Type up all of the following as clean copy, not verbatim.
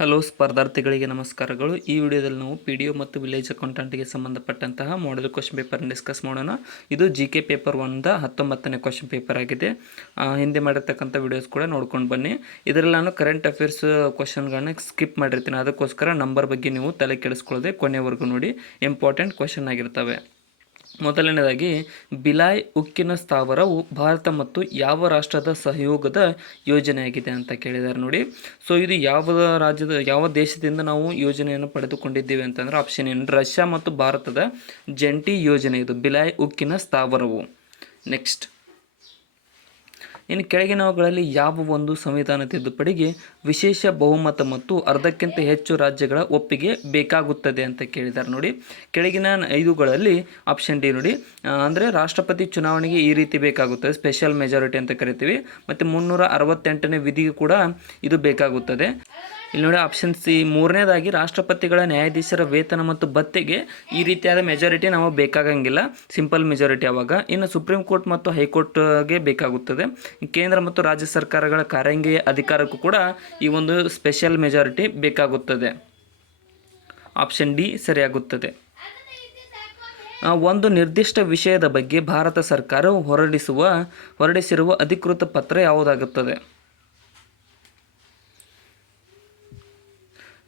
Hello ಸ್ಪರ್ಧಾರ್ಥಿಗಳಿಗೆ ನಮಸ್ಕಾರಗಳು. ಈ ವಿಡಿಯೋದಲ್ಲಿ ನಾವು PDO ಮತ್ತು ವಿಲೇಜ್ ಅಕೌಂಟೆಂಟ್ಗೆ ಸಂಬಂಧಪಟ್ಟಂತಹ ಮಾಡೆಲ್ ಕ್ವಶನ್ ಪೇಪರ್ನ ಡಿಸ್ಕಸ್ ಮಾಡೋಣ. ಇದು GK ಪೇಪರ್ 1ದ 19ನೇ ಕ್ವಶನ್ ಪೇಪರ್ ಆಗಿದೆ. ಹಿಂದೆ ಮಾಡಿರ್ತಕ್ಕಂಥ ವಿಡಿಯೋಸ್ ಕೂಡ ನೋಡ್ಕೊಂಡು ಬನ್ನಿ. ಇದರಲ್ಲಿ ನಾನು ಕರೆಂಟ್ ಅಫೇರ್ಸ್ ಕ್ವಶನ್ಗಳನ್ನ ಸ್ಕಿಪ್ ಮಾಡಿರ್ತೀನಿ, ಅದಕ್ಕೋಸ್ಕರ ನಂಬರ್ ಬಗ್ಗೆ ನೀವು ತಲೆ ಕೆಡಿಸ್ಕೊಳ್ಳದೆ ಕೊನೆವರೆಗೂ ನೋಡಿ, ಇಂಪಾರ್ಟೆಂಟ್ ಕ್ವಶನ್ ಆಗಿರ್ತವೆ. ಮೊದಲನೇದಾಗಿ, ಬಿಲಾಯ್ ಉಕ್ಕಿನ ಸ್ಥಾವರವು ಭಾರತ ಮತ್ತು ಯಾವ ರಾಷ್ಟ್ರದ ಸಹಯೋಗದ ಯೋಜನೆಯಾಗಿದೆ ಅಂತ ಕೇಳಿದ್ದಾರೆ ನೋಡಿ. ಸೊ ಇದು ಯಾವ ದೇಶದಿಂದ ನಾವು ಯೋಜನೆಯನ್ನು ಪಡೆದುಕೊಂಡಿದ್ದೇವೆ ಅಂತಂದರೆ ಆಪ್ಷನ್ ಏನು, ರಷ್ಯಾ ಮತ್ತು ಭಾರತದ ಜಂಟಿ ಯೋಜನೆ ಇದು ಬಿಲಾಯ್ ಉಕ್ಕಿನ ಸ್ಥಾವರವು. ನೆಕ್ಸ್ಟ್, ಇನ್ನು ಕೆಳಗಿನವುಗಳಲ್ಲಿ ಯಾವ ಒಂದು ಸಂವಿಧಾನ ತಿದ್ದುಪಡಿಗೆ ವಿಶೇಷ ಬಹುಮತ ಮತ್ತು ಅರ್ಧಕ್ಕಿಂತ ಹೆಚ್ಚು ರಾಜ್ಯಗಳ ಒಪ್ಪಿಗೆ ಬೇಕಾಗುತ್ತದೆ ಅಂತ ಕೇಳಿದ್ದಾರೆ ನೋಡಿ. ಕೆಳಗಿನ 5ಗಳಲ್ಲಿ ಆಪ್ಷನ್ ಡಿ ನೋಡಿ, ಅಂದರೆ ರಾಷ್ಟ್ರಪತಿ ಚುನಾವಣೆಗೆ ಈ ರೀತಿ ಬೇಕಾಗುತ್ತದೆ, ಸ್ಪೆಷಲ್ ಮೆಜಾರಿಟಿ ಅಂತ ಕರಿತೀವಿ. ಮತ್ತು 368ನೇ ವಿಧಿಗೆ ಕೂಡ ಇದು ಬೇಕಾಗುತ್ತದೆ. ಇಲ್ಲಿ ನೋಡಿ ಆಪ್ಷನ್ ಸಿ, ಮೂರನೇದಾಗಿ ರಾಷ್ಟ್ರಪತಿಗಳ ನ್ಯಾಯಾಧೀಶರ ವೇತನ ಮತ್ತು ಭತ್ಯೆಗೆ ಈ ರೀತಿಯಾದ ಮೆಜಾರಿಟಿ ನಾವು ಬೇಕಾಗಂಗಿಲ್ಲ, ಸಿಂಪಲ್ ಮೆಜಾರಿಟಿ ಅವಾಗ. ಇನ್ನು ಸುಪ್ರೀಂ ಕೋರ್ಟ್ ಮತ್ತು ಹೈಕೋರ್ಟ್ಗೆ ಬೇಕಾಗುತ್ತದೆ. ಕೇಂದ್ರ ಮತ್ತು ರಾಜ್ಯ ಸರ್ಕಾರಗಳ ಕಾರ್ಯಾಂಗೀಯ ಅಧಿಕಾರಕ್ಕೂ ಕೂಡ ಈ ಒಂದು ಸ್ಪೆಷಲ್ ಮೆಜಾರಿಟಿ ಬೇಕಾಗುತ್ತದೆ. ಆಪ್ಷನ್ ಡಿ ಸರಿಯಾಗುತ್ತದೆ. ಒಂದು ನಿರ್ದಿಷ್ಟ ವಿಷಯದ ಬಗ್ಗೆ ಭಾರತ ಸರ್ಕಾರವು ಹೊರಡಿಸಿರುವ ಅಧಿಕೃತ ಪತ್ರ ಯಾವುದಾಗುತ್ತದೆ?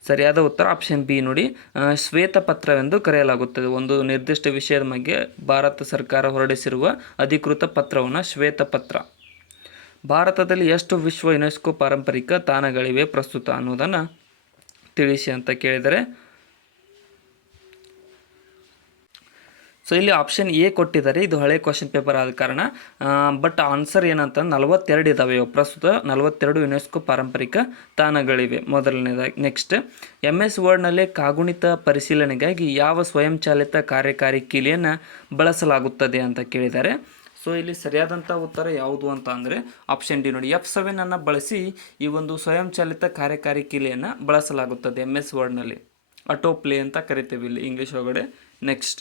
ಸರಿಯಾದ ಉತ್ತರ ಆಪ್ಷನ್ ಬಿ ನೋಡಿ, ಶ್ವೇತಪತ್ರವೆಂದು ಕರೆಯಲಾಗುತ್ತದೆ. ಒಂದು ನಿರ್ದಿಷ್ಟ ವಿಷಯದ ಬಗ್ಗೆ ಭಾರತ ಸರ್ಕಾರ ಹೊರಡಿಸಿರುವ ಅಧಿಕೃತ ಪತ್ರವನ್ನು ಶ್ವೇತಪತ್ರ. ಭಾರತದಲ್ಲಿ ಎಷ್ಟು ವಿಶ್ವ ಯುನೆಸ್ಕೋ ಪಾರಂಪರಿಕ ತಾಣಗಳಿವೆ ಪ್ರಸ್ತುತ ಅನ್ನೋದನ್ನು ತಿಳಿಸಿ ಅಂತ ಕೇಳಿದರೆ, ಸೊ ಇಲ್ಲಿ ಆಪ್ಷನ್ ಎ ಕೊಟ್ಟಿದ್ದಾರೆ. ಇದು ಹಳೆ ಕ್ವಶನ್ ಪೇಪರ್ ಆದ ಕಾರಣ, ಬಟ್ ಆನ್ಸರ್ ಏನಂತ 42 ಇದ್ದಾವೆ. ಪ್ರಸ್ತುತ 42 ಯುನೆಸ್ಕೋ ಪಾರಂಪರಿಕ ತಾಣಗಳಿವೆ ಮೊದಲನೇದಾಗಿ. ನೆಕ್ಸ್ಟ್, MS ವರ್ಡ್ನಲ್ಲಿ ಕಾಗುಣಿತ ಪರಿಶೀಲನೆಗಾಗಿ ಯಾವ ಸ್ವಯಂಚಾಲಿತ ಕಾರ್ಯಕಾರಿ ಕೀಲಿಯನ್ನು ಬಳಸಲಾಗುತ್ತದೆ ಅಂತ ಕೇಳಿದ್ದಾರೆ. ಸೊ ಇಲ್ಲಿ ಸರಿಯಾದಂಥ ಉತ್ತರ ಯಾವುದು ಅಂತ ಅಂದರೆ ಆಪ್ಷನ್ ಡಿ ನೋಡಿ, F7 ಬಳಸಿ ಈ ಒಂದು ಸ್ವಯಂಚಾಲಿತ ಕಾರ್ಯಕಾರಿ ಕೀಲಿಯನ್ನು ಬಳಸಲಾಗುತ್ತದೆ MS ವರ್ಡ್ನಲ್ಲಿ. ಆಟೋಪ್ಲೇ ಅಂತ ಕರಿತೀವಿ ಇಲ್ಲಿ ಇಂಗ್ಲೀಷ್ ಒಳಗಡೆ. ನೆಕ್ಸ್ಟ್,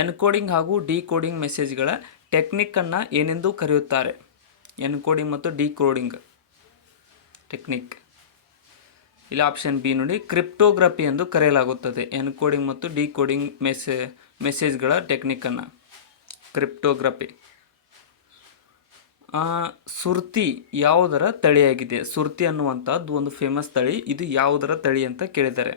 ಎನ್ಕೋಡಿಂಗ್ ಹಾಗೂ ಡಿಕೋಡಿಂಗ್ ಮೆಸೇಜ್ಗಳ ಟೆಕ್ನಿಕ್ಕನ್ನು ಏನೆಂದು ಕರೆಯುತ್ತಾರೆ? ಎನ್ಕೋಡಿಂಗ್ ಮತ್ತು ಡಿಕೋಡಿಂಗ್ ಟೆಕ್ನಿಕ್. ಇಲ್ಲಿ ಆಪ್ಷನ್ ಬಿ ನೋಡಿ, ಕ್ರಿಪ್ಟೋಗ್ರಫಿ ಎಂದು ಕರೆಯಲಾಗುತ್ತದೆ. ಎನ್ಕೋಡಿಂಗ್ ಮತ್ತು ಡಿಕೋಡಿಂಗ್ ಮೆಸೇಜ್ಗಳ ಟೆಕ್ನಿಕ್ಕನ್ನು ಕ್ರಿಪ್ಟೋಗ್ರಫಿ. ಸುರ್ತಿ ಯಾವುದರ ತಳಿಯಾಗಿದೆ? ಸುರ್ತಿ ಅನ್ನುವಂಥದ್ದು ಒಂದು ಫೇಮಸ್ ತಳಿ. ಇದು ಯಾವುದರ ತಳಿ ಅಂತ ಕೇಳಿದ್ದಾರೆ.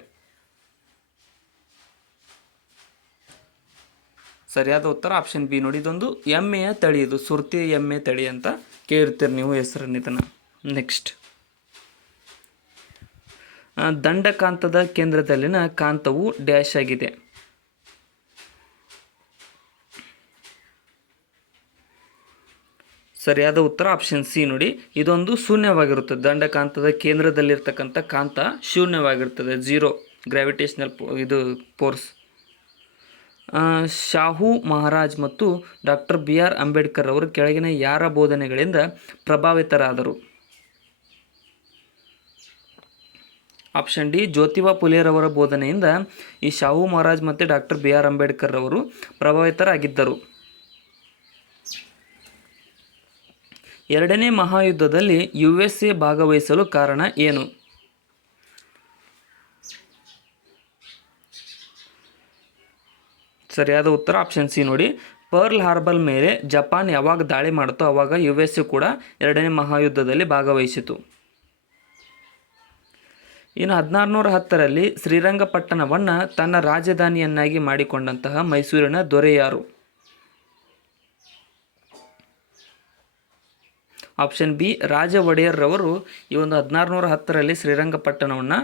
ಸರಿಯಾದ ಉತ್ತರ ಆಪ್ಷನ್ ಬಿ ನೋಡಿ, ಇದೊಂದು ಎಮ್ಮೆಯ ತಳಿ. ಇದು ಸುರ್ತಿ ಎಮ್ಮೆ ತಳಿ ಅಂತ ಕೇಳಿರ್ತೀರಿ ನೀವು ಹೆಸರನ್ನು ಇದನ್ನು. ನೆಕ್ಸ್ಟ್, ದಂಡಕಾಂತದ ಕೇಂದ್ರದಲ್ಲಿನ ಕಾಂತವು ಡ್ಯಾಶ್ ಆಗಿದೆ. ಸರಿಯಾದ ಉತ್ತರ ಆಪ್ಷನ್ ಸಿ ನೋಡಿ, ಇದೊಂದು ಶೂನ್ಯವಾಗಿರುತ್ತದೆ. ದಂಡಕಾಂತದ ಕೇಂದ್ರದಲ್ಲಿರ್ತಕ್ಕಂಥ ಕಾಂತ ಶೂನ್ಯವಾಗಿರ್ತದೆ, 0 ಗ್ರಾವಿಟೇಷನಲ್ ಫೋರ್ಸ್. ಶಾಹು ಮಹಾರಾಜ್ ಮತ್ತು ಡಾಕ್ಟರ್ BR ಅಂಬೇಡ್ಕರ್ ಅವರು ಕೆಳಗಿನ ಯಾರ ಬೋಧನೆಗಳಿಂದ ಪ್ರಭಾವಿತರಾದರು? ಆಪ್ಷನ್ ಡಿ, ಜ್ಯೋತಿಬಾ ಫುಲೆರವರ ಬೋಧನೆಯಿಂದ ಈ ಶಾಹು ಮಹಾರಾಜ್ ಮತ್ತು ಡಾಕ್ಟರ್ BR ಅಂಬೇಡ್ಕರ್ ಅವರು ಪ್ರಭಾವಿತರಾಗಿದ್ದರು. ಎರಡನೇ ಮಹಾಯುದ್ಧದಲ್ಲಿ USA ಭಾಗವಹಿಸಲು ಕಾರಣ ಏನು? ಸರಿಯಾದ ಉತ್ತರ ಆಪ್ಷನ್ ಸಿ ನೋಡಿ, ಪರ್ಲ್ ಹಾರ್ಬರ್ ಮೇಲೆ ಜಪಾನ್ ಯಾವಾಗ ದಾಳಿ ಮಾಡುತ್ತೋ ಆವಾಗ USA ಕೂಡ ಎರಡನೇ ಮಹಾಯುದ್ಧದಲ್ಲಿ ಭಾಗವಹಿಸಿತು. ಇನ್ನು 1610ರಲ್ಲಿ ಶ್ರೀರಂಗಪಟ್ಟಣವನ್ನು ತನ್ನ ರಾಜಧಾನಿಯನ್ನಾಗಿ ಮಾಡಿಕೊಂಡಂತಹ ಮೈಸೂರಿನ ದೊರೆ ಯಾರು? ಆಪ್ಷನ್ ಬಿ, ರಾಜ ಒಡೆಯರ್ರವರು ಈ ಒಂದು 1610ರಲ್ಲಿ ಶ್ರೀರಂಗಪಟ್ಟಣವನ್ನು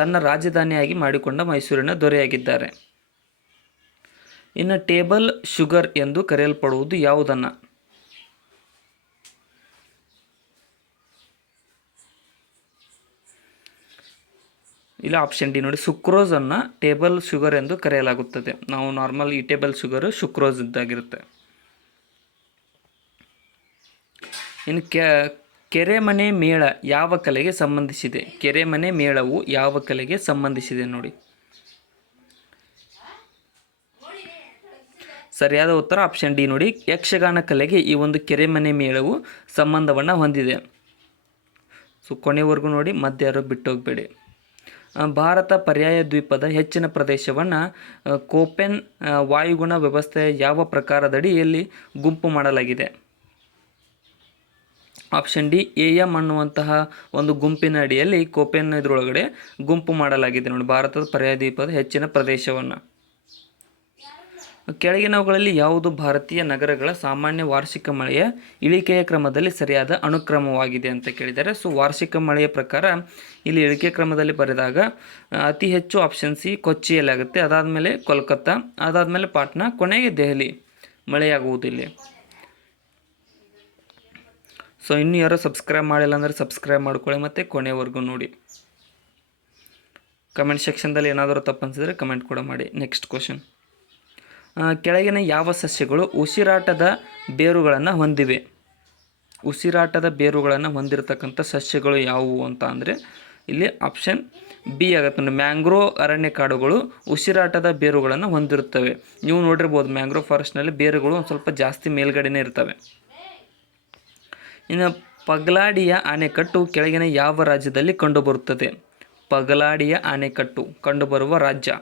ತನ್ನ ರಾಜಧಾನಿಯಾಗಿ ಮಾಡಿಕೊಂಡ ಮೈಸೂರಿನ ದೊರೆಯಾಗಿದ್ದಾರೆ. ಇನ್ನು ಟೇಬಲ್ ಶುಗರ್ ಎಂದು ಕರೆಯಲ್ಪಡುವುದು ಯಾವುದನ್ನು? ಇಲ್ಲ ಆಪ್ಷನ್ ಡಿ ನೋಡಿ, ಸುಕ್ರೋಸನ್ನು ಟೇಬಲ್ ಶುಗರ್ ಎಂದು ಕರೆಯಲಾಗುತ್ತದೆ. ನಾವು ನಾರ್ಮಲ್ ಈ ಟೇಬಲ್ ಶುಗರ್ ಸುಕ್ರೋಸ್ ಇದ್ದಾಗಿರುತ್ತೆ. ಇನ್ನು ಕೆರೆಮನೆ ಮೇಳ ಯಾವ ಕಲೆಗೆ ಸಂಬಂಧಿಸಿದೆ? ಕೆರೆಮನೆ ಮೇಳವು ಯಾವ ಕಲೆಗೆ ಸಂಬಂಧಿಸಿದೆ ನೋಡಿ. ಸರಿಯಾದ ಉತ್ತರ ಆಪ್ಷನ್ ಡಿ ನೋಡಿ, ಯಕ್ಷಗಾನ ಕಲೆಗೆ ಈ ಒಂದು ಕೆರೆಮನೆ ಮೇಳವು ಸಂಬಂಧವನ್ನು ಹೊಂದಿದೆ. ಸೊ ಕೊನೆವರೆಗೂ ನೋಡಿ, ಮಧ್ಯ ಯಾರು ಬಿಟ್ಟು ಹೋಗಬೇಡಿ. ಭಾರತ ಪರ್ಯಾಯ ದ್ವೀಪದ ಹೆಚ್ಚಿನ ಪ್ರದೇಶವನ್ನು ಕೋಪೆನ್ ವಾಯುಗುಣ ವ್ಯವಸ್ಥೆಯ ಯಾವ ಪ್ರಕಾರದಡಿಯಲ್ಲಿ ಗುಂಪು ಮಾಡಲಾಗಿದೆ? ಆಪ್ಷನ್ ಡಿ AM ಅನ್ನುವಂತಹ ಒಂದು ಗುಂಪಿನ ಅಡಿಯಲ್ಲಿ ಕೋಪೆನ್ ಇದರೊಳಗಡೆ ಗುಂಪು ಮಾಡಲಾಗಿದೆ ನೋಡಿ ಭಾರತದ ಪರ್ಯಾಯ ದ್ವೀಪದ ಹೆಚ್ಚಿನ ಪ್ರದೇಶವನ್ನು. ಕೆಳಗಿನವುಗಳಲ್ಲಿ ಯಾವುದು ಭಾರತೀಯ ನಗರಗಳ ಸಾಮಾನ್ಯ ವಾರ್ಷಿಕ ಮಳೆಯ ಇಳಿಕೆಯ ಕ್ರಮದಲ್ಲಿ ಸರಿಯಾದ ಅನುಕ್ರಮವಾಗಿದೆ ಅಂತ ಕೇಳಿದ್ದಾರೆ. ಸೊ ವಾರ್ಷಿಕ ಮಳೆಯ ಪ್ರಕಾರ ಇಲ್ಲಿ ಇಳಿಕೆ ಕ್ರಮದಲ್ಲಿ ಬರೆದಾಗ ಅತಿ ಹೆಚ್ಚು ಆಪ್ಷನ್ ಸಿ ಕೊಚ್ಚಿಯಲ್ಲಿ ಆಗುತ್ತೆ, ಅದಾದಮೇಲೆ ಕೋಲ್ಕತ್ತಾ, ಅದಾದಮೇಲೆ ಪಾಟ್ನಾ, ಕೊನೆಗೆ ದೆಹಲಿ ಮಳೆಯಾಗುವುದು ಇಲ್ಲಿ. ಸೊ ಇನ್ನೂ ಯಾರೋ ಸಬ್ಸ್ಕ್ರೈಬ್ ಮಾಡಿಲ್ಲ ಅಂದರೆ ಸಬ್ಸ್ಕ್ರೈಬ್ ಮಾಡ್ಕೊಳ್ಳಿ ಮತ್ತು ಕೊನೆವರೆಗೂ ನೋಡಿ. ಕಮೆಂಟ್ ಸೆಕ್ಷನ್ದಲ್ಲಿ ಏನಾದರೂ ತಪ್ಪು ಅನಿಸಿದರೆ ಕಮೆಂಟ್ ಕೂಡ ಮಾಡಿ. ನೆಕ್ಸ್ಟ್ ಕ್ವಶನ್, ಕೆಳಗಿನ ಯಾವ ಸಸ್ಯಗಳು ಉಸಿರಾಟದ ಬೇರುಗಳನ್ನು ಹೊಂದಿವೆ? ಉಸಿರಾಟದ ಬೇರುಗಳನ್ನು ಹೊಂದಿರತಕ್ಕಂಥ ಸಸ್ಯಗಳು ಯಾವುವು ಅಂತ ಅಂದರೆ ಇಲ್ಲಿ ಆಪ್ಷನ್ ಬಿ ಆಗುತ್ತೆ ನೋಡಿ. ಮ್ಯಾಂಗ್ರೋವ್ ಅರಣ್ಯ ಕಾಡುಗಳು ಉಸಿರಾಟದ ಬೇರುಗಳನ್ನು ಹೊಂದಿರುತ್ತವೆ. ನೀವು ನೋಡಿರ್ಬೋದು ಮ್ಯಾಂಗ್ರೋವ್ ಫಾರೆಸ್ಟ್ನಲ್ಲಿ ಬೇರುಗಳು ಒಂದು ಸ್ವಲ್ಪ ಜಾಸ್ತಿ ಮೇಲ್ಗಡೆನೇ ಇರ್ತವೆ. ಇನ್ನು ಪಗಲಾಡಿಯ ಆಣೆಕಟ್ಟು ಕೆಳಗಿನ ಯಾವ ರಾಜ್ಯದಲ್ಲಿ ಕಂಡುಬರುತ್ತದೆ? ಪಗಲಾಡಿಯ ಆಣೆಕಟ್ಟು ಕಂಡುಬರುವ ರಾಜ್ಯ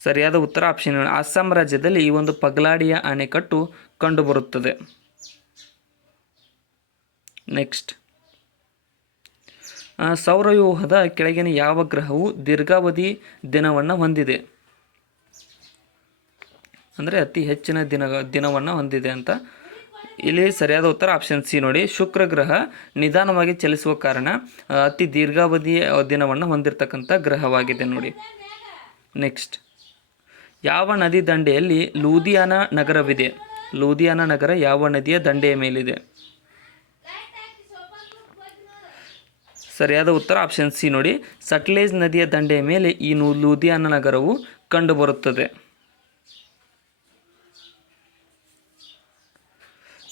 ಸರಿಯಾದ ಉತ್ತರ ಆಪ್ಷನ್ ಅಸ್ಸಾಂ ರಾಜ್ಯದಲ್ಲಿ ಈ ಒಂದು ಪಗಲಾಡಿಯ ಆಣೆಕಟ್ಟು ಕಂಡುಬರುತ್ತದೆ. ನೆಕ್ಸ್ಟ್, ಸೌರವ್ಯೂಹದ ಕೆಳಗಿನ ಯಾವ ಗ್ರಹವು ದೀರ್ಘಾವಧಿ ದಿನವನ್ನು ಹೊಂದಿದೆ? ಅಂದರೆ ಅತಿ ಹೆಚ್ಚಿನ ದಿನವನ್ನು ಹೊಂದಿದೆ ಅಂತ. ಇಲ್ಲಿ ಸರಿಯಾದ ಉತ್ತರ ಆಪ್ಷನ್ ಸಿ ನೋಡಿ. ಶುಕ್ರ ಗ್ರಹ ನಿಧಾನವಾಗಿ ಚಲಿಸುವ ಕಾರಣ ಅತಿ ದೀರ್ಘಾವಧಿಯ ದಿನವನ್ನು ಹೊಂದಿರತಕ್ಕಂಥ ಗ್ರಹವಾಗಿದೆ ನೋಡಿ. ನೆಕ್ಸ್ಟ್, ಯಾವ ನದಿ ದಂಡೆಯಲ್ಲಿ ಲೂಧಿಯಾನ ನಗರವಿದೆ? ಲೂಧಿಯಾನ ನಗರ ಯಾವ ನದಿಯ ದಂಡೆಯ ಮೇಲಿದೆ? ಸರಿಯಾದ ಉತ್ತರ ಆಪ್ಷನ್ ಸಿ ನೋಡಿ. ಸಟ್ಲೇಜ್ ನದಿಯ ದಂಡೆಯ ಮೇಲೆ ಈ ಲೂಧಿಯಾನ ನಗರವು ಕಂಡುಬರುತ್ತದೆ.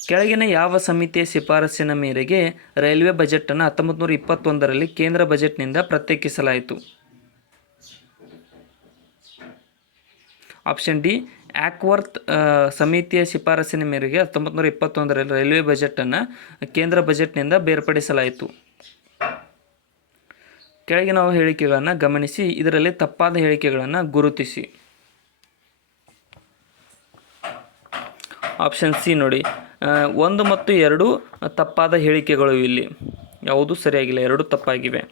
ಕೆಳಗಿನ ಯಾವ ಸಮಿತಿಯ ಶಿಫಾರಸಿನ ಮೇರೆಗೆ ರೈಲ್ವೆ ಬಜೆಟನ್ನು 1921ರಲ್ಲಿ ಕೇಂದ್ರ ಬಜೆಟ್ನಿಂದ ಪ್ರತ್ಯೇಕಿಸಲಾಯಿತು? ಆಪ್ಷನ್ ಡಿ ಆಕ್ವರ್ತ್ ಸಮಿತಿಯ ಶಿಫಾರಸಿನ ಮೇರೆಗೆ 1921ರಲ್ಲಿ ರೈಲ್ವೆ ಬಜೆಟನ್ನು ಕೇಂದ್ರ ಬಜೆಟ್ನಿಂದ ಬೇರ್ಪಡಿಸಲಾಯಿತು. ಕೆಳಗಿನ ಹೇಳಿಕೆಗಳನ್ನು ಗಮನಿಸಿ, ಇದರಲ್ಲಿ ತಪ್ಪಾದ ಹೇಳಿಕೆಗಳನ್ನು ಗುರುತಿಸಿ. ಆಪ್ಷನ್ ಸಿ ನೋಡಿ. 1 ಮತ್ತು 2 ತಪ್ಪಾದ ಹೇಳಿಕೆಗಳು. ಇಲ್ಲಿ ಯಾವುದೂ ಸರಿಯಾಗಿಲ್ಲ, 2 ತಪ್ಪಾಗಿವೆ.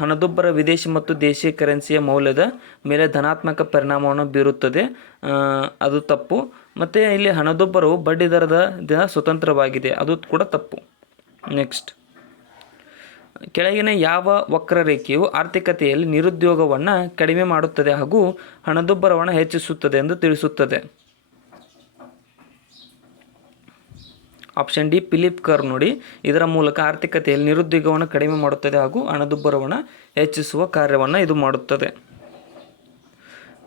ಹಣದುಬ್ಬರ ವಿದೇಶಿ ಮತ್ತು ದೇಶೀಯ ಕರೆನ್ಸಿಯ ಮೌಲ್ಯದ ಮೇಲೆ ಧನಾತ್ಮಕ ಪರಿಣಾಮವನ್ನು ಬೀರುತ್ತದೆ, ಅದು ತಪ್ಪು. ಮತ್ತು ಇಲ್ಲಿ ಹಣದುಬ್ಬರವು ಬಡ್ಡಿ ದರದ ಸ್ವತಂತ್ರವಾಗಿದೆ, ಅದು ಕೂಡ ತಪ್ಪು. ನೆಕ್ಸ್ಟ್, ಕೆಳಗಿನ ಯಾವ ವಕ್ರರೇಖೆಯು ಆರ್ಥಿಕತೆಯಲ್ಲಿ ನಿರುದ್ಯೋಗವನ್ನು ಕಡಿಮೆ ಮಾಡುತ್ತದೆ ಹಾಗೂ ಹಣದುಬ್ಬರವನ್ನು ಹೆಚ್ಚಿಸುತ್ತದೆ ಎಂದು ತಿಳಿಸುತ್ತದೆ? ಆಪ್ಷನ್ ಡಿ ಫಿಲಿಪ್ ಕರ್ವ್ ನೋಡಿ. ಇದರ ಮೂಲಕ ಆರ್ಥಿಕತೆಯಲ್ಲಿ ನಿರುದ್ಯೋಗವನ್ನು ಕಡಿಮೆ ಮಾಡುತ್ತದೆ ಹಾಗೂ ಹಣದುಬ್ಬರವನ್ನು ಹೆಚ್ಚಿಸುವ ಕಾರ್ಯವನ್ನು ಇದು ಮಾಡುತ್ತದೆ.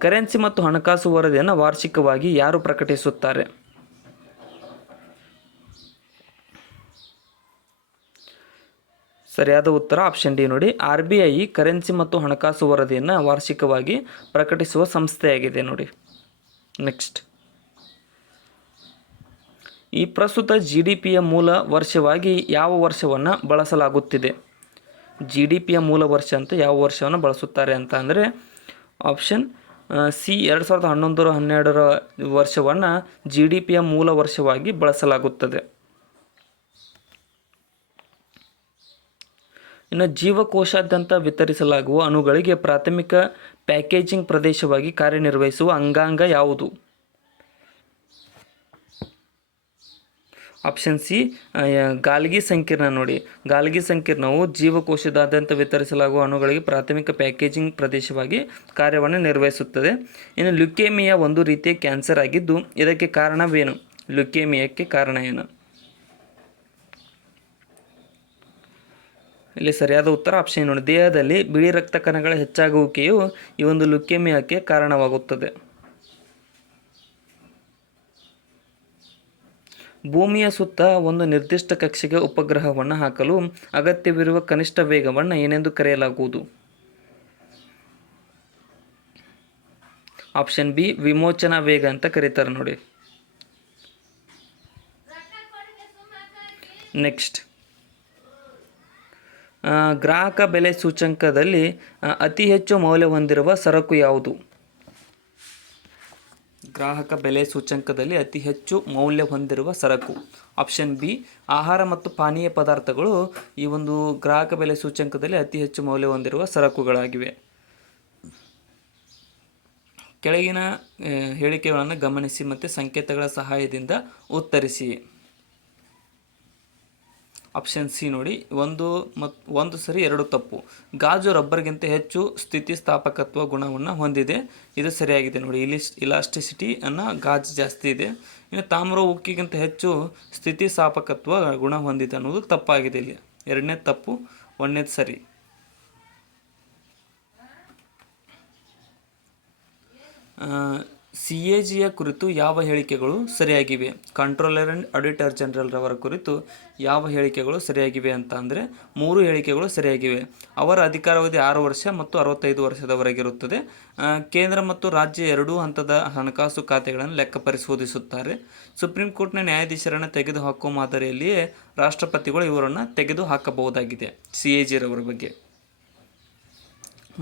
ಕರೆನ್ಸಿ ಮತ್ತು ಹಣಕಾಸು ವರದಿಯನ್ನು ವಾರ್ಷಿಕವಾಗಿ ಯಾರು ಪ್ರಕಟಿಸುತ್ತಾರೆ? ಸರಿಯಾದ ಉತ್ತರ ಆಪ್ಷನ್ ಡಿ ನೋಡಿ. RBI ಕರೆನ್ಸಿ ಮತ್ತು ಹಣಕಾಸು ವರದಿಯನ್ನು ವಾರ್ಷಿಕವಾಗಿ ಪ್ರಕಟಿಸುವ ಸಂಸ್ಥೆಯಾಗಿದೆ ನೋಡಿ. ನೆಕ್ಸ್ಟ್, ಈ ಪ್ರಸ್ತುತ GDPಯ ಮೂಲ ವರ್ಷವಾಗಿ ಯಾವ ವರ್ಷವನ್ನು ಬಳಸಲಾಗುತ್ತಿದೆ? GDPಯ ಮೂಲ ವರ್ಷ ಅಂತ ಯಾವ ವರ್ಷವನ್ನು ಬಳಸುತ್ತಾರೆ ಅಂತ ಅಂದರೆ ಆಪ್ಷನ್ ಸಿ 2011-12 ವರ್ಷವನ್ನು GDPಯ ಮೂಲ ವರ್ಷವಾಗಿ ಬಳಸಲಾಗುತ್ತದೆ. ಇನ್ನು ಜೀವಕೋಶಾದ್ಯಂತ ವಿತರಿಸಲಾಗುವ ಅಣುಗಳಿಗೆ ಪ್ರಾಥಮಿಕ ಪ್ಯಾಕೇಜಿಂಗ್ ಪ್ರದೇಶವಾಗಿ ಕಾರ್ಯನಿರ್ವಹಿಸುವ ಅಂಗಾಂಗ ಯಾವುದು? ಆಪ್ಷನ್ ಸಿ ಗಾಲ್ಗಿ ಸಂಕೀರ್ಣ ನೋಡಿ. ಗಾಲ್ಗಿ ಸಂಕೀರ್ಣವು ಜೀವಕೋಶದಾದ್ಯಂತ ವಿತರಿಸಲಾಗುವ ಅಣುಗಳಿಗೆ ಪ್ರಾಥಮಿಕ ಪ್ಯಾಕೇಜಿಂಗ್ ಪ್ರದೇಶವಾಗಿ ಕಾರ್ಯವನ್ನು ನಿರ್ವಹಿಸುತ್ತದೆ. ಇನ್ನು ಲ್ಯುಕೇಮಿಯಾ ಒಂದು ರೀತಿಯ ಕ್ಯಾನ್ಸರ್ ಆಗಿದ್ದು ಇದಕ್ಕೆ ಕಾರಣವೇನು? ಲ್ಯುಕೇಮಿಯಾಕ್ಕೆ ಕಾರಣ ಏನು? ಇಲ್ಲಿ ಸರಿಯಾದ ಉತ್ತರ ಆಪ್ಷನ್ ನೋಡಿ. ದೇಹದಲ್ಲಿ ಬಿಳಿ ರಕ್ತ ಕಣಗಳ ಹೆಚ್ಚಾಗುವಿಕೆಯು ಈ ಒಂದು ಲ್ಯುಕೇಮಿಯಾಕ್ಕೆ ಕಾರಣವಾಗುತ್ತದೆ. ಭೂಮಿಯ ಸುತ್ತ ಒಂದು ನಿರ್ದಿಷ್ಟ ಕಕ್ಷೆಗೆ ಉಪಗ್ರಹವನ್ನು ಹಾಕಲು ಅಗತ್ಯವಿರುವ ಕನಿಷ್ಠ ವೇಗವನ್ನು ಏನೆಂದು ಕರೆಯಲಾಗುವುದು? ಆಪ್ಷನ್ ಬಿ ವಿಮೋಚನಾ ವೇಗ ಅಂತ ಕರೀತಾರೆ ನೋಡಿ. ನೆಕ್ಸ್ಟ್, ಗ್ರಾಹಕ ಬೆಲೆ ಸೂಚ್ಯಂಕದಲ್ಲಿ ಅತಿ ಹೆಚ್ಚು ಮೌಲ್ಯ ಹೊಂದಿರುವ ಸರಕು ಯಾವುದು? ಗ್ರಾಹಕ ಬೆಲೆ ಸೂಚ್ಯಂಕದಲ್ಲಿ ಅತಿ ಹೆಚ್ಚು ಮೌಲ್ಯ ಹೊಂದಿರುವ ಸರಕು. ಆಪ್ಷನ್ ಬಿ, ಆಹಾರ ಮತ್ತು ಪಾನೀಯ ಪದಾರ್ಥಗಳು ಈ ಒಂದು ಗ್ರಾಹಕ ಬೆಲೆ ಸೂಚ್ಯಂಕದಲ್ಲಿ ಅತಿ ಹೆಚ್ಚು ಮೌಲ್ಯ ಹೊಂದಿರುವ ಸರಕುಗಳಾಗಿವೆ. ಕೆಳಗಿನ ಹೇಳಿಕೆಗಳನ್ನು ಗಮನಿಸಿ ಮತ್ತು ಸಂಕೇತಗಳ ಸಹಾಯದಿಂದ ಉತ್ತರಿಸಿ. ಆಪ್ಷನ್ ಸಿ ನೋಡಿ, ಒಂದು ಸರಿ ಎರಡು ತಪ್ಪು. ಗಾಜು ರಬ್ಬರ್ಗಿಂತ ಹೆಚ್ಚು ಸ್ಥಿತಿಸ್ಥಾಪಕತ್ವ ಗುಣವನ್ನು ಹೊಂದಿದೆ. ಇದು ಸರಿಯಾಗಿದೆ ನೋಡಿ. ಇಲಾಸ್ಟಿಸಿಟಿ ಅನ್ನು ಗಾಜು ಜಾಸ್ತಿ ಇದೆ. ಇನ್ನು ತಾಮ್ರ ಉಕ್ಕಿಗಿಂತ ಹೆಚ್ಚು ಸ್ಥಿತಿಸ್ಥಾಪಕತ್ವ ಗುಣ ಹೊಂದಿದೆ ಅನ್ನೋದು ತಪ್ಪಾಗಿದೆ. ಇಲ್ಲಿ ಎರಡನೇ ತಪ್ಪು, ಒಂದನೇದು ಸರಿ. CAGಯ ಕುರಿತು ಯಾವ ಹೇಳಿಕೆಗಳು ಸರಿಯಾಗಿವೆ? ಕಂಟ್ರೋಲರ್ ಆ್ಯಂಡ್ ಆಡಿಟರ್ ಜನರಲ್ ರವರ ಕುರಿತು ಯಾವ ಹೇಳಿಕೆಗಳು ಸರಿಯಾಗಿವೆ ಅಂತ ಅಂದರೆ 3 ಹೇಳಿಕೆಗಳು ಸರಿಯಾಗಿವೆ. ಅವರ ಅಧಿಕಾರಾವಧಿ 6 ವರ್ಷ ಮತ್ತು 65 ವರ್ಷದವರೆಗಿರುತ್ತದೆ. ಕೇಂದ್ರ ಮತ್ತು ರಾಜ್ಯ ಎರಡೂ ಹಂತದ ಹಣಕಾಸು ಖಾತೆಗಳನ್ನು ಲೆಕ್ಕ ಪರಿಶೋಧಿಸುತ್ತಾರೆ. ಸುಪ್ರೀಂ ಕೋರ್ಟ್ನ ನ್ಯಾಯಾಧೀಶರನ್ನು ತೆಗೆದುಹಾಕುವ ಮಾದರಿಯಲ್ಲಿಯೇ ರಾಷ್ಟ್ರಪತಿಗಳು ಇವರನ್ನು ತೆಗೆದು ಹಾಕಬಹುದಾಗಿದೆ. CAG ರವರ ಬಗ್ಗೆ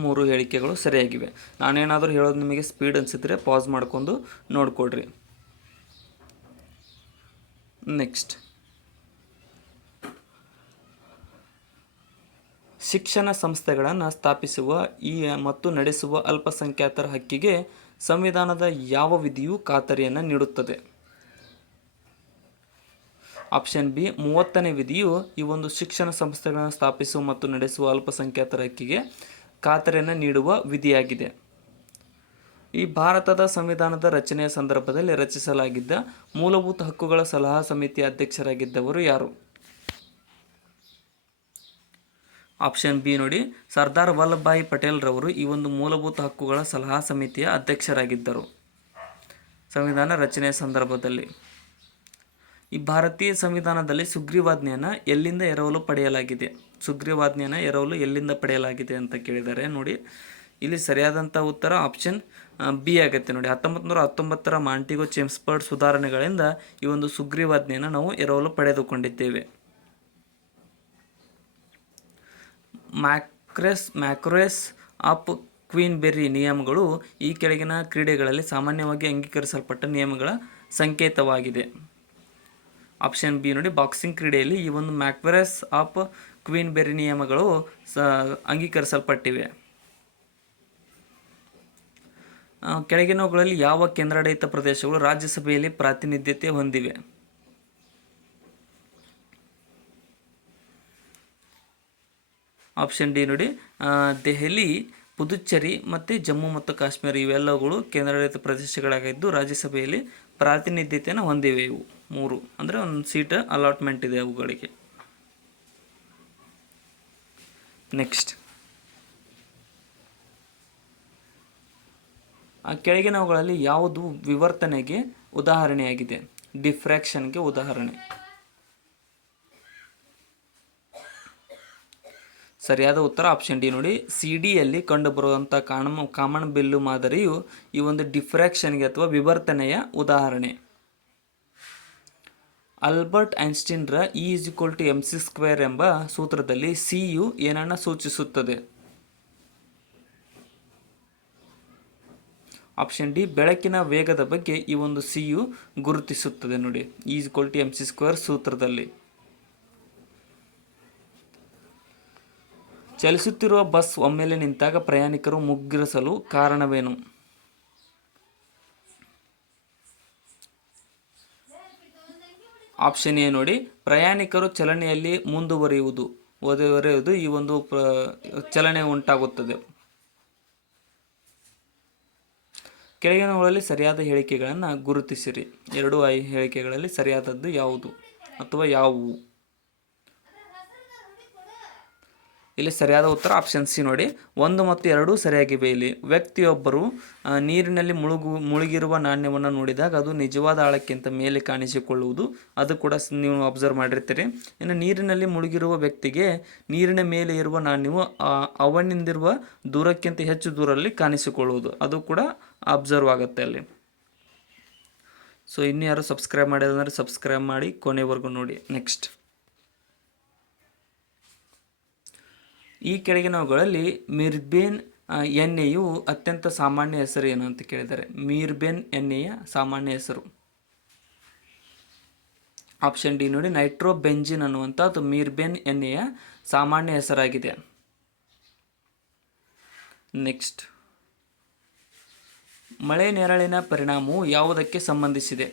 3 ಹೇಳಿಕೆಗಳು ಸರಿಯಾಗಿವೆ. ನಾನೇನಾದರೂ ಹೇಳೋದು ನಿಮಗೆ ಸ್ಪೀಡ್ ಅನಿಸಿದ್ರೆ ಪಾಸ್ ಮಾಡ್ಕೊಂಡು ನೋಡಿಕೊಡ್ರಿ. ನೆಕ್ಸ್ಟ್, ಶಿಕ್ಷಣ ಸಂಸ್ಥೆಗಳನ್ನು ಸ್ಥಾಪಿಸುವ ಮತ್ತು ನಡೆಸುವ ಅಲ್ಪಸಂಖ್ಯಾತರ ಹಕ್ಕಿಗೆ ಸಂವಿಧಾನದ ಯಾವ ವಿಧಿಯು ಖಾತರಿಯನ್ನು ನೀಡುತ್ತದೆ? ಆಪ್ಷನ್ ಬಿ, 30ನೇ ವಿಧಿಯು ಈ ಒಂದು ಶಿಕ್ಷಣ ಸಂಸ್ಥೆಗಳನ್ನು ಸ್ಥಾಪಿಸುವ ಮತ್ತು ನಡೆಸುವ ಅಲ್ಪಸಂಖ್ಯಾತರ ಹಕ್ಕಿಗೆ ಖಾತರಿಯನ್ನು ನೀಡುವ ವಿಧಿಯಾಗಿದೆ. ಈ ಭಾರತದ ಸಂವಿಧಾನದ ರಚನೆಯ ಸಂದರ್ಭದಲ್ಲಿ ರಚಿಸಲಾಗಿದ್ದ ಮೂಲಭೂತ ಹಕ್ಕುಗಳ ಸಲಹಾ ಸಮಿತಿಯ ಅಧ್ಯಕ್ಷರಾಗಿದ್ದವರು ಯಾರು? ಆಪ್ಷನ್ ಬಿ ನೋಡಿ, ಸರ್ದಾರ್ ವಲ್ಲಭಭಾಯಿ ಪಟೇಲ್ ರವರು ಈ ಒಂದು ಮೂಲಭೂತ ಹಕ್ಕುಗಳ ಸಲಹಾ ಸಮಿತಿಯ ಅಧ್ಯಕ್ಷರಾಗಿದ್ದರು ಸಂವಿಧಾನ ರಚನೆಯ ಸಂದರ್ಭದಲ್ಲಿ. ಈ ಭಾರತೀಯ ಸಂವಿಧಾನದಲ್ಲಿ ಸುಗ್ರೀವಾಜ್ಞೆಯನ್ನು ಎಲ್ಲಿಂದ ಎರವಲು ಪಡೆಯಲಾಗಿದೆ? ಸುಗ್ರೀವಾಜ್ಞೆಯನ್ನು ಎರವಲು ಎಲ್ಲಿಂದ ಪಡೆಯಲಾಗಿದೆ ಅಂತ ಕೇಳಿದ್ದಾರೆ ನೋಡಿ. ಇಲ್ಲಿ ಸರಿಯಾದಂಥ ಉತ್ತರ ಆಪ್ಷನ್ ಬಿ ಆಗುತ್ತೆ ನೋಡಿ. 1919ರ ಮಾಂಟಿಗೋ ಚೆಮ್ಸ್ಫರ್ಡ್ ಸುಧಾರಣೆಗಳಿಂದ ಈ ಒಂದು ಸುಗ್ರೀವಾಜ್ಞೆಯನ್ನು ನಾವು ಎರವಲು ಪಡೆದುಕೊಂಡಿದ್ದೇವೆ. ಮ್ಯಾಕ್ರೆಸ್ ಆಫ್ ಕ್ವೀನ್ಬೆರಿ ನಿಯಮಗಳು ಈ ಕೆಳಗಿನ ಕ್ರೀಡೆಗಳಲ್ಲಿ ಸಾಮಾನ್ಯವಾಗಿ ಅಂಗೀಕರಿಸಲ್ಪಟ್ಟ ನಿಯಮಗಳ ಸಂಕೇತವಾಗಿದೆ. ಆಪ್ಷನ್ ಬಿ ನೋಡಿ, ಬಾಕ್ಸಿಂಗ್ ಕ್ರೀಡೆಯಲ್ಲಿ ಈ ಒಂದು ಮ್ಯಾಕ್ರೆಸ್ ಆಫ್ ಕ್ವೀನ್ಬೆರಿ ನಿಯಮಗಳು ಅಂಗೀಕರಿಸಲ್ಪಟ್ಟಿವೆ. ಕೆಳಗಿನವುಗಳಲ್ಲಿ ಯಾವ ಕೇಂದ್ರಾಡಳಿತ ಪ್ರದೇಶಗಳು ರಾಜ್ಯಸಭೆಯಲ್ಲಿ ಪ್ರಾತಿನಿಧ್ಯತೆ ಹೊಂದಿವೆ? ಆಪ್ಷನ್ ಡಿ ನೋಡಿ, ದೆಹಲಿ, ಪುದುಚೇರಿ ಮತ್ತು ಜಮ್ಮು ಮತ್ತು ಕಾಶ್ಮೀರ ಇವೆಲ್ಲವುಗಳು ಕೇಂದ್ರಾಡಳಿತ ಪ್ರದೇಶಗಳಾಗಿದ್ದು ರಾಜ್ಯಸಭೆಯಲ್ಲಿ ಪ್ರಾತಿನಿಧ್ಯತೆಯನ್ನು ಹೊಂದಿವೆ. ಇವು 3 ಅಂದರೆ ಒಂದು ಸೀಟ್ ಅಲಾಟ್ಮೆಂಟ್ ಇದೆ ಅವುಗಳಿಗೆ. ನೆಕ್ಸ್ಟ್, ಕೆಳಗಿನವುಗಳಲ್ಲಿ ಯಾವುದು ವಿವರ್ತನೆಗೆ ಉದಾಹರಣೆಯಾಗಿದೆ? ಡಿಫ್ರಾಕ್ಷನ್ಗೆ ಉದಾಹರಣೆ. ಸರಿಯಾದ ಉತ್ತರ ಆಪ್ಷನ್ ಡಿ ನೋಡಿ, CD ಯಲ್ಲಿ ಕಂಡುಬರುವಂಥ ಕಾಮನ್ ಬಿಲ್ಲು ಮಾದರಿಯು ಈ ಒಂದು ಡಿಫ್ರಾಕ್ಷನ್ಗೆ ಅಥವಾ ವಿವರ್ತನೆಯ ಉದಾಹರಣೆ. ಆಲ್ಬರ್ಟ್ ಐನ್ಸ್ಟೀನ್ರ E=mc² ಎಂಬ ಸೂತ್ರದಲ್ಲಿ ಸಿಯು ಏನನ್ನು ಸೂಚಿಸುತ್ತದೆ? ಆಪ್ಷನ್ ಡಿ, ಬೆಳಕಿನ ವೇಗದ ಬಗ್ಗೆ ಈ ಒಂದು ಸಿಯು ಗುರುತಿಸುತ್ತದೆ ನೋಡಿ, E=mc² ಸೂತ್ರದಲ್ಲಿ. ಚಲಿಸುತ್ತಿರುವ ಬಸ್ ಒಮ್ಮೆಲೆ ನಿಂತಾಗ ಪ್ರಯಾಣಿಕರು ಮುಗ್ಗರಿಸಲು ಕಾರಣವೇನು? ಆಪ್ಷನ್ ಎ ನೋಡಿ, ಪ್ರಯಾಣಿಕರು ಚಲನೆಯಲ್ಲಿ ಮುಂದುವರಿಯುವುದು ಈ ಒಂದು ಚಲನೆ ಉಂಟಾಗುತ್ತದೆ. ಕೆಳಗಿನವುಗಳಲ್ಲಿ ಸರಿಯಾದ ಹೇಳಿಕೆಗಳನ್ನು ಗುರುತಿಸಿರಿ. 2 ಹೇಳಿಕೆಗಳಲ್ಲಿ ಸರಿಯಾದದ್ದು ಯಾವುದು ಅಥವಾ ಯಾವುವು? ಇಲ್ಲಿ ಸರಿಯಾದ ಉತ್ತರ ಆಪ್ಷನ್ ಸಿ ನೋಡಿ, 1 ಮತ್ತು 2 ಸರಿಯಾಗಿವೆ. ಇಲ್ಲಿ ವ್ಯಕ್ತಿಯೊಬ್ಬರು ನೀರಿನಲ್ಲಿ ಮುಳುಗಿರುವ ನಾಣ್ಯವನ್ನು ನೋಡಿದಾಗ ಅದು ನಿಜವಾದ ಆಳಕ್ಕಿಂತ ಮೇಲೆ ಕಾಣಿಸಿಕೊಳ್ಳುವುದು, ಅದು ಕೂಡ ನೀವು ಅಬ್ಸರ್ವ್ ಮಾಡಿರ್ತೀರಿ. ಇನ್ನು ನೀರಿನಲ್ಲಿ ಮುಳುಗಿರುವ ವ್ಯಕ್ತಿಗೆ ನೀರಿನ ಮೇಲೆ ಇರುವ ನಾಣ್ಯವು ಅವನಿಂದಿರುವ ದೂರಕ್ಕಿಂತ ಹೆಚ್ಚು ದೂರಲ್ಲಿ ಕಾಣಿಸಿಕೊಳ್ಳುವುದು, ಅದು ಕೂಡ ಅಬ್ಸರ್ವ್ ಆಗುತ್ತೆ ಅಲ್ಲಿ. ಸೊ ಇನ್ನು ಯಾರು ಸಬ್ಸ್ಕ್ರೈಬ್ ಮಾಡಿದ್ರೆ ಸಬ್ಸ್ಕ್ರೈಬ್ ಮಾಡಿ ಕೊನೆವರೆಗೂ ನೋಡಿ. ನೆಕ್ಸ್ಟ್, ಈ ಕೆಳಗಿನವುಗಳಲ್ಲಿ ಮಿರ್ಬೇನ್ ಎಣ್ಣೆಯು ಅತ್ಯಂತ ಸಾಮಾನ್ಯ ಹೆಸರು ಏನು ಅಂತ ಕೇಳಿದ್ದಾರೆ. ಮಿರ್ಬೇನ್ ಎಣ್ಣೆಯ ಸಾಮಾನ್ಯ ಹೆಸರು ಆಪ್ಷನ್ ಡಿ ನೋಡಿ, ನೈಟ್ರೋಬೆಂಜಿನ್ ಅನ್ನುವಂಥದ್ದು ಮಿರ್ಬೇನ್ ಎಣ್ಣೆಯ ಸಾಮಾನ್ಯ ಹೆಸರಾಗಿದೆ. ನೆಕ್ಸ್ಟ್, ಮಳೆ ನೆರಳಿನ ಪರಿಣಾಮವು ಯಾವುದಕ್ಕೆ ಸಂಬಂಧಿಸಿದೆ?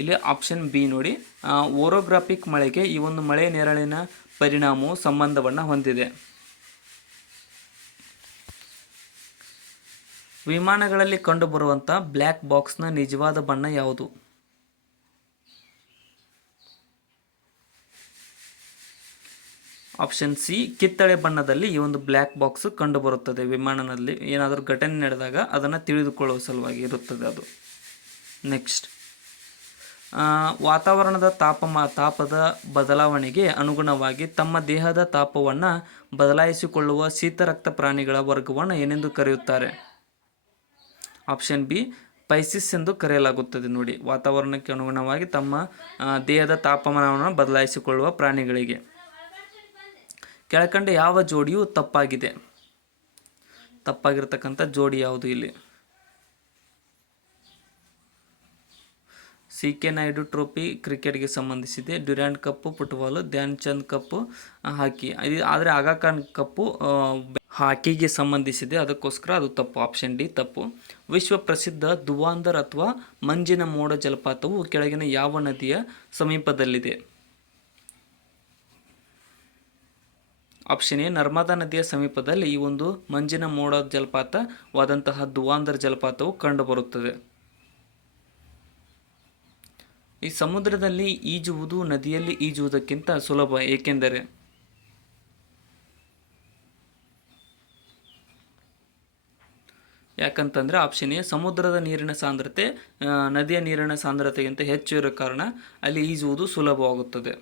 ಇಲ್ಲಿ ಆಪ್ಷನ್ ಬಿ ನೋಡಿ, ಓರೋಗ್ರಾಫಿಕ್ ಮಳೆಗೆ ಈ ಒಂದು ಮಳೆ ನೆರಳಿನ ಪರಿಣಾಮವು ಸಂಬಂಧವನ್ನು ಹೊಂದಿದೆ. ವಿಮಾನಗಳಲ್ಲಿ ಕಂಡುಬರುವಂಥ ಬ್ಲ್ಯಾಕ್ ಬಾಕ್ಸ್ನ ನಿಜವಾದ ಬಣ್ಣ ಯಾವುದು? ಆಪ್ಷನ್ ಸಿ, ಕಿತ್ತಳೆ ಬಣ್ಣದಲ್ಲಿ ಈ ಒಂದು ಬ್ಲ್ಯಾಕ್ ಬಾಕ್ಸ್ ಕಂಡುಬರುತ್ತದೆ. ವಿಮಾನದಲ್ಲಿ ಏನಾದರೂ ಘಟನೆ ನಡೆದಾಗ ಅದನ್ನು ತಿಳಿದುಕೊಳ್ಳುವ ಸಲುವಾಗಿ ಇರುತ್ತದೆ ಅದು. ನೆಕ್ಸ್ಟ್, ವಾತಾವರಣದ ತಾಪದ ಬದಲಾವಣೆಗೆ ಅನುಗುಣವಾಗಿ ತಮ್ಮ ದೇಹದ ತಾಪವನ್ನು ಬದಲಾಯಿಸಿಕೊಳ್ಳುವ ಶೀತರಕ್ತ ಪ್ರಾಣಿಗಳ ವರ್ಗವನ್ನು ಏನೆಂದು ಕರೆಯುತ್ತಾರೆ? ಆಪ್ಷನ್ ಬಿ, ಪೈಸಿಸ್ ಎಂದು ಕರೆಯಲಾಗುತ್ತದೆ. ನೋಡಿ, ವಾತಾವರಣಕ್ಕೆ ಅನುಗುಣವಾಗಿ ತಮ್ಮ ದೇಹದ ತಾಪಮಾನವನ್ನು ಬದಲಾಯಿಸಿಕೊಳ್ಳುವ ಪ್ರಾಣಿಗಳಿಗೆ. ಕೆಳಕಂಡ ಯಾವ ಜೋಡಿಯು ತಪ್ಪಾಗಿದೆ? ತಪ್ಪಾಗಿರ್ತಕ್ಕಂಥ ಜೋಡಿ ಯಾವುದು ಇಲ್ಲಿ? ಸಿ.ಕೆ. ನಾಯ್ಡು ಟ್ರೋಫಿ ಕ್ರಿಕೆಟ್ಗೆ ಸಂಬಂಧಿಸಿದೆ, ಡ್ಯೂರಾಂಡ್ ಕಪ್ಪು ಫುಟ್ಬಾಲು, ಧ್ಯಾನ್ ಚಂದ್ ಕಪ್ಪು ಹಾಕಿ. ಆದರೆ ಆಗಾ ಖಾನ್ ಕಪ್ಪು ಹಾಕಿಗೆ ಸಂಬಂಧಿಸಿದೆ, ಅದಕ್ಕೋಸ್ಕರ ಅದು ತಪ್ಪು. ಆಪ್ಷನ್ ಡಿ ತಪ್ಪು. ವಿಶ್ವ ಪ್ರಸಿದ್ಧ ದುವಾಂದರ್ ಅಥವಾ ಮಂಜಿನ ಮೋಡ ಜಲಪಾತವು ಕೆಳಗಿನ ಯಾವ ನದಿಯ ಸಮೀಪದಲ್ಲಿದೆ? ಆಪ್ಷನ್ ಎ, ನರ್ಮದಾ ನದಿಯ ಸಮೀಪದಲ್ಲಿ ಈ ಒಂದು ಮಂಜಿನ ಮೋಡ ಜಲಪಾತವಾದಂತಹ ದುವಾಂದರ್ ಜಲಪಾತವು ಕಂಡುಬರುತ್ತದೆ. ಈ ಸಮುದ್ರದಲ್ಲಿ ಈಜುವುದು ನದಿಯಲ್ಲಿ ಈಜುವುದಕ್ಕಿಂತ ಸುಲಭ, ಏಕೆಂದರೆ? ಯಾಕಂತಂದರೆ ಆಪ್ಷನ್ ಎ, ಸಮುದ್ರದ ನೀರಿನ ಸಾಂದ್ರತೆ ನದಿಯ ನೀರಿನ ಸಾಂದ್ರತೆಗಿಂತ ಹೆಚ್ಚು ಇರೋ ಕಾರಣ ಅಲ್ಲಿ ಈಜುವುದು ಸುಲಭವಾಗುತ್ತದೆ.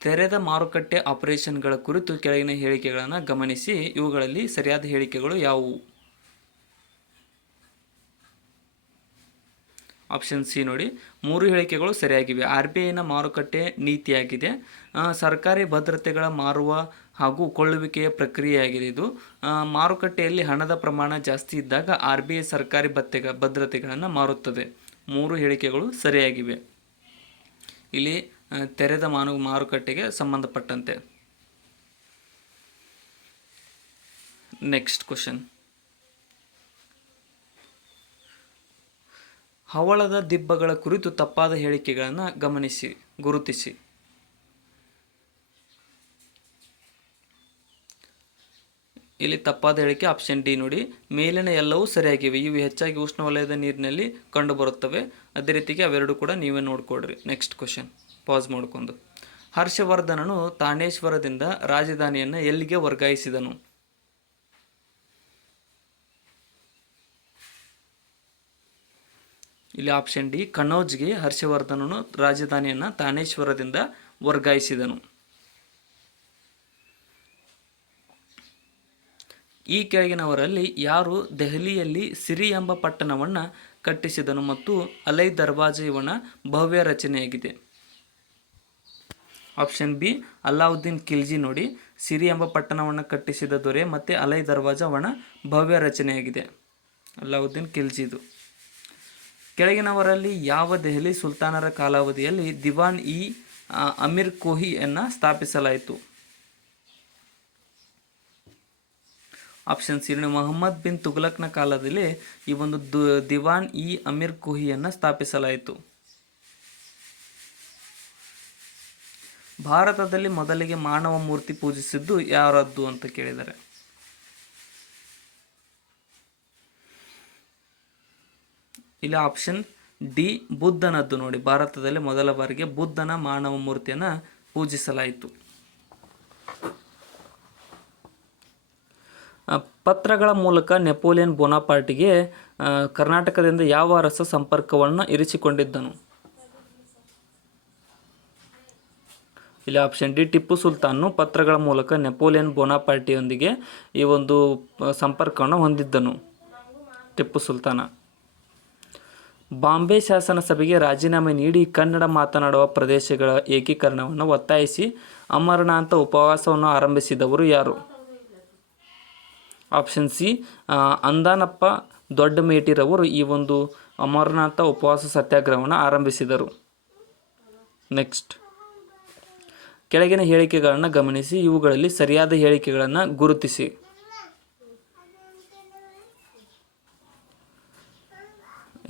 ತೆರೆದ ಮಾರುಕಟ್ಟೆ ಆಪರೇಷನ್ಗಳ ಕುರಿತು ಕೆಳಗಿನ ಹೇಳಿಕೆಗಳನ್ನು ಗಮನಿಸಿ. ಇವುಗಳಲ್ಲಿ ಸರಿಯಾದ ಹೇಳಿಕೆಗಳು ಯಾವುವು? ಆಪ್ಷನ್ ಸಿ ನೋಡಿ, 3 ಹೇಳಿಕೆಗಳು ಸರಿಯಾಗಿವೆ. RBIನ ಮಾರುಕಟ್ಟೆ ನೀತಿಯಾಗಿದೆ. ಸರ್ಕಾರಿ ಭದ್ರತೆಗಳ ಮಾರುವ ಹಾಗೂ ಕೊಳ್ಳುವಿಕೆಯ ಪ್ರಕ್ರಿಯೆಯಾಗಿದೆ ಇದು. ಮಾರುಕಟ್ಟೆಯಲ್ಲಿ ಹಣದ ಪ್ರಮಾಣ ಜಾಸ್ತಿ ಇದ್ದಾಗ RBI ಸರ್ಕಾರಿ ಭದ್ರತೆಗಳನ್ನು ಮಾರುತ್ತದೆ. 3 ಹೇಳಿಕೆಗಳು ಸರಿಯಾಗಿವೆ ಇಲ್ಲಿ ತೆರೆದ ಮಾರುಕಟ್ಟೆಗೆ ಸಂಬಂಧಪಟ್ಟಂತೆ. ನೆಕ್ಸ್ಟ್ ಕ್ವಶನ್, ಹವಳದ ದಿಬ್ಬಗಳ ಕುರಿತು ತಪ್ಪಾದ ಹೇಳಿಕೆಗಳನ್ನು ಗುರುತಿಸಿ. ಇಲ್ಲಿ ತಪ್ಪಾದ ಹೇಳಿಕೆ ಆಪ್ಷನ್ ಡಿ ನೋಡಿ, ಮೇಲಿನ ಎಲ್ಲವೂ ಸರಿಯಾಗಿವೆ. ಇವು ಹೆಚ್ಚಾಗಿ ಉಷ್ಣವಲಯದ ನೀರಿನಲ್ಲಿ ಕಂಡುಬರುತ್ತವೆ. ಅದೇ ರೀತಿಗೆ ಅವೆರಡು ಕೂಡ ನೀವೇ ನೋಡ್ಕೊಡ್ರಿ. ನೆಕ್ಸ್ಟ್ ಕ್ವಶನ್ ಪಾಸ್ ಮಾಡಿಕೊಂಡು, ಹರ್ಷವರ್ಧನನು ತಾನೇಶ್ವರದಿಂದ ರಾಜಧಾನಿಯನ್ನು ಎಲ್ಲಿಗೆ ವರ್ಗಾಯಿಸಿದನು? ಇಲ್ಲಿ ಆಪ್ಷನ್ ಡಿ, ಕನೌಜ್ಗೆ ಹರ್ಷವರ್ಧನನು ರಾಜಧಾನಿಯನ್ನು ತಾನೇಶ್ವರದಿಂದ ವರ್ಗಾಯಿಸಿದನು. ಈ ಕೆಳಗಿನವರಲ್ಲಿ ಯಾರು ದೆಹಲಿಯಲ್ಲಿ ಸಿರಿ ಎಂಬ ಪಟ್ಟಣವನ್ನು ಕಟ್ಟಿಸಿದನು ಮತ್ತು ಅಲೈ ದರ್ವಾಜ ಇವನ ಭವ್ಯ ರಚನೆಯಾಗಿದೆ? ಆಪ್ಷನ್ ಬಿ, ಅಲ್ಲಾವುದ್ದೀನ್ ಖಿಲ್ಜಿ ನೋಡಿ, ಸಿರಿ ಎಂಬ ಪಟ್ಟಣವನ್ನು ಕಟ್ಟಿಸಿದ ದೊರೆ ಮತ್ತು ಅಲೈ ದರ್ವಾಜ ಅವನ ಭವ್ಯ ರಚನೆಯಾಗಿದೆ. ಅಲ್ಲಾವುದ್ದೀನ್ ಖಿಲ್ಜಿದು. ಕೆಳಗಿನವರಲ್ಲಿ ಯಾವ ದೆಹಲಿ ಸುಲ್ತಾನರ ಕಾಲಾವಧಿಯಲ್ಲಿ ದಿವಾನ್ ಇ ಅಮೀರ್ ಕೋಹಿಯನ್ನು ಸ್ಥಾಪಿಸಲಾಯಿತು? ಆಪ್ಷನ್ ಸಿ, ಮೊಹಮ್ಮದ್ ಬಿನ್ ತುಘಲಕ್ನ ಕಾಲದಲ್ಲಿ ಈ ಒಂದು ದಿವಾನ್ ಇ ಅಮೀರ್ ಕೋಹಿಯನ್ನು ಸ್ಥಾಪಿಸಲಾಯಿತು. ಭಾರತದಲ್ಲಿ ಮೊದಲಿಗೆ ಮಾನವ ಮೂರ್ತಿ ಪೂಜಿಸಿದ್ದು ಯಾರದ್ದು ಅಂತ ಕೇಳಿದ್ದಾರೆ. ಇಲ್ಲಿ ಆಪ್ಷನ್ ಡಿ, ಬುದ್ಧನದ್ದು ನೋಡಿ. ಭಾರತದಲ್ಲಿ ಮೊದಲ ಬಾರಿಗೆ ಬುದ್ಧನ ಮಾನವ ಮೂರ್ತಿಯನ್ನು ಪೂಜಿಸಲಾಯಿತು. ಪತ್ರಗಳ ಮೂಲಕ ನೆಪೋಲಿಯನ್ ಬೋನಾಪಾರ್ಟಿಗೆ ಕರ್ನಾಟಕದಿಂದ ಯಾವ ಅರಸ ಸಂಪರ್ಕವನ್ನು ಇರಿಸಿಕೊಂಡಿದ್ದನು? ಇಲ್ಲಿ ಆಪ್ಷನ್ ಡಿ, ಟಿಪ್ಪು ಸುಲ್ತಾನು ಪತ್ರಗಳ ಮೂಲಕ ನೆಪೋಲಿಯನ್ ಬೋನಾಪಾರ್ಟಿಯೊಂದಿಗೆ ಈ ಒಂದು ಸಂಪರ್ಕವನ್ನು ಹೊಂದಿದ್ದನು ಟಿಪ್ಪು ಸುಲ್ತಾನ. ಬಾಂಬೆ ಶಾಸನ ಸಭೆಗೆ ರಾಜೀನಾಮೆ ನೀಡಿ ಕನ್ನಡ ಮಾತನಾಡುವ ಪ್ರದೇಶಗಳ ಏಕೀಕರಣವನ್ನು ಒತ್ತಾಯಿಸಿ ಅಮರನಾಥ ಉಪವಾಸವನ್ನು ಆರಂಭಿಸಿದವರು ಯಾರು? ಆಪ್ಷನ್ ಸಿ, ಅಂದಾನಪ್ಪ ದೊಡ್ಡಮೇಟಿರವರು ಈ ಒಂದು ಅಮರನಾಥ ಉಪವಾಸ ಸತ್ಯಾಗ್ರಹವನ್ನು ಆರಂಭಿಸಿದರು. ನೆಕ್ಸ್ಟ್, ಕೆಳಗಿನ ಹೇಳಿಕೆಗಳನ್ನು ಗಮನಿಸಿ, ಇವುಗಳಲ್ಲಿ ಸರಿಯಾದ ಹೇಳಿಕೆಗಳನ್ನು ಗುರುತಿಸಿ.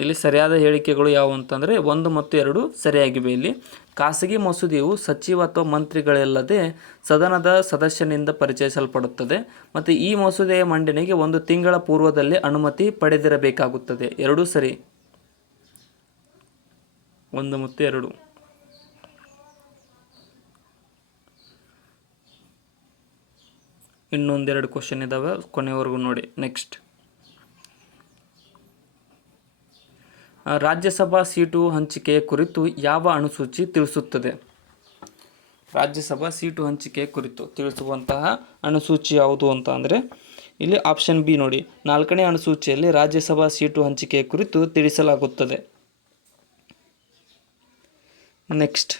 ಇಲ್ಲಿ ಸರಿಯಾದ ಹೇಳಿಕೆಗಳು ಯಾವುವು ಅಂತಂದರೆ 1 ಮತ್ತು 2 ಸರಿಯಾಗಿವೆ. ಇಲ್ಲಿ ಖಾಸಗಿ ಮಸೂದೆಯು ಸಚಿವ ಅಥವಾ ಮಂತ್ರಿಗಳಲ್ಲದೆ ಸದನದ ಸದಸ್ಯನಿಂದ ಪರಿಚಯಿಸಲ್ಪಡುತ್ತದೆ ಮತ್ತು ಈ ಮಸೂದೆಯ ಮಂಡನೆಗೆ 1 ತಿಂಗಳ ಪೂರ್ವದಲ್ಲೇ ಅನುಮತಿ ಪಡೆದಿರಬೇಕಾಗುತ್ತದೆ. 2 ಸರಿ. 1 ಮತ್ತು 2. ಇನ್ನೊಂದೆರಡು ಕ್ವಶನ್ ಇದ್ದಾವೆ, ಕೊನೆವರೆಗೂ ನೋಡಿ. ನೆಕ್ಸ್ಟ್, ರಾಜ್ಯಸಭಾ ಸೀಟು ಹಂಚಿಕೆಯ ಕುರಿತು ಯಾವ ಅನುಸೂಚಿ ತಿಳಿಸುತ್ತದೆ? ರಾಜ್ಯಸಭಾ ಸೀಟು ಹಂಚಿಕೆಯ ಕುರಿತು ತಿಳಿಸುವಂತಹ ಅನುಸೂಚಿ ಯಾವುದು ಅಂತ ಅಂದರೆ ಇಲ್ಲಿ ಆಪ್ಷನ್ ಬಿ ನೋಡಿ, 4ನೇ ಅನುಸೂಚಿಯಲ್ಲಿ ರಾಜ್ಯಸಭಾ ಸೀಟು ಹಂಚಿಕೆಯ ಕುರಿತು ತಿಳಿಸಲಾಗುತ್ತದೆ. ನೆಕ್ಸ್ಟ್,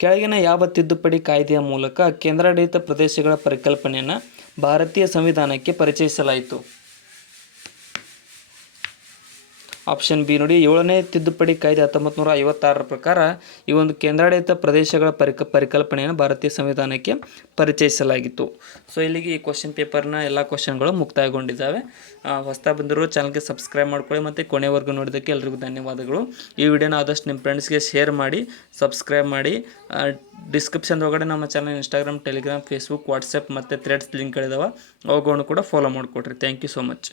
ಕೆಳಗಿನ ಯಾವ ತಿದ್ದುಪಡಿ ಕಾಯ್ದೆಯ ಮೂಲಕ ಕೇಂದ್ರಾಡಳಿತ ಪ್ರದೇಶಗಳ ಪರಿಕಲ್ಪನೆಯನ್ನು ಭಾರತೀಯ ಸಂವಿಧಾನಕ್ಕೆ ಪರಿಚಯಿಸಲಾಯಿತು? ಆಪ್ಷನ್ ಬಿ ನೋಡಿ, 7ನೇ ತಿದ್ದುಪಡಿ ಕಾಯ್ದೆ 1956 ಪ್ರಕಾರ ಈ ಒಂದು ಕೇಂದ್ರಾಡಳಿತ ಪ್ರದೇಶಗಳ ಪರಿಕಲ್ಪನೆಯನ್ನು ಭಾರತೀಯ ಸಂವಿಧಾನಕ್ಕೆ ಪರಿಚಯಿಸಲಾಗಿತ್ತು. ಸೊ ಇಲ್ಲಿಗೆ ಈ ಕ್ವಶನ್ ಪೇಪರ್ನ ಎಲ್ಲ ಕ್ವಶನ್ಗಳು ಮುಕ್ತಾಯಗೊಂಡಿದ್ದಾವೆ. ಹೊಸದಾಗಿ ಬಂದಿರೋ ಚಾನಲ್ಗೆ ಸಬ್ಸ್ಕ್ರೈಬ್ ಮಾಡ್ಕೊಳ್ಳಿ ಮತ್ತು ಕೊನೆವರೆಗೂ ನೋಡಿದ್ದಕ್ಕೆ ಎಲ್ರಿಗೂ ಧನ್ಯವಾದಗಳು. ಈ ವಿಡಿಯೋನ ಆದಷ್ಟು ನಿಮ್ಮ ಫ್ರೆಂಡ್ಸ್ಗೆ ಶೇರ್ ಮಾಡಿ, ಸಬ್ಸ್ಕ್ರೈಬ್ ಮಾಡಿ. ಡಿಸ್ಕ್ರಿಪ್ಷನ್ ಒಳಗಡೆ ನಮ್ಮ channel Instagram, Telegram, Facebook, WhatsApp ಮತ್ತು ಥ್ರೆಡ್ಸ್ ಲಿಂಕ್ಗಳಿದಾವೆ. ಅವುಗಳನ್ನು ಕೂಡ ಫಾಲೋ ಮಾಡಿಕೊಡ್ರಿ. Thank you so much.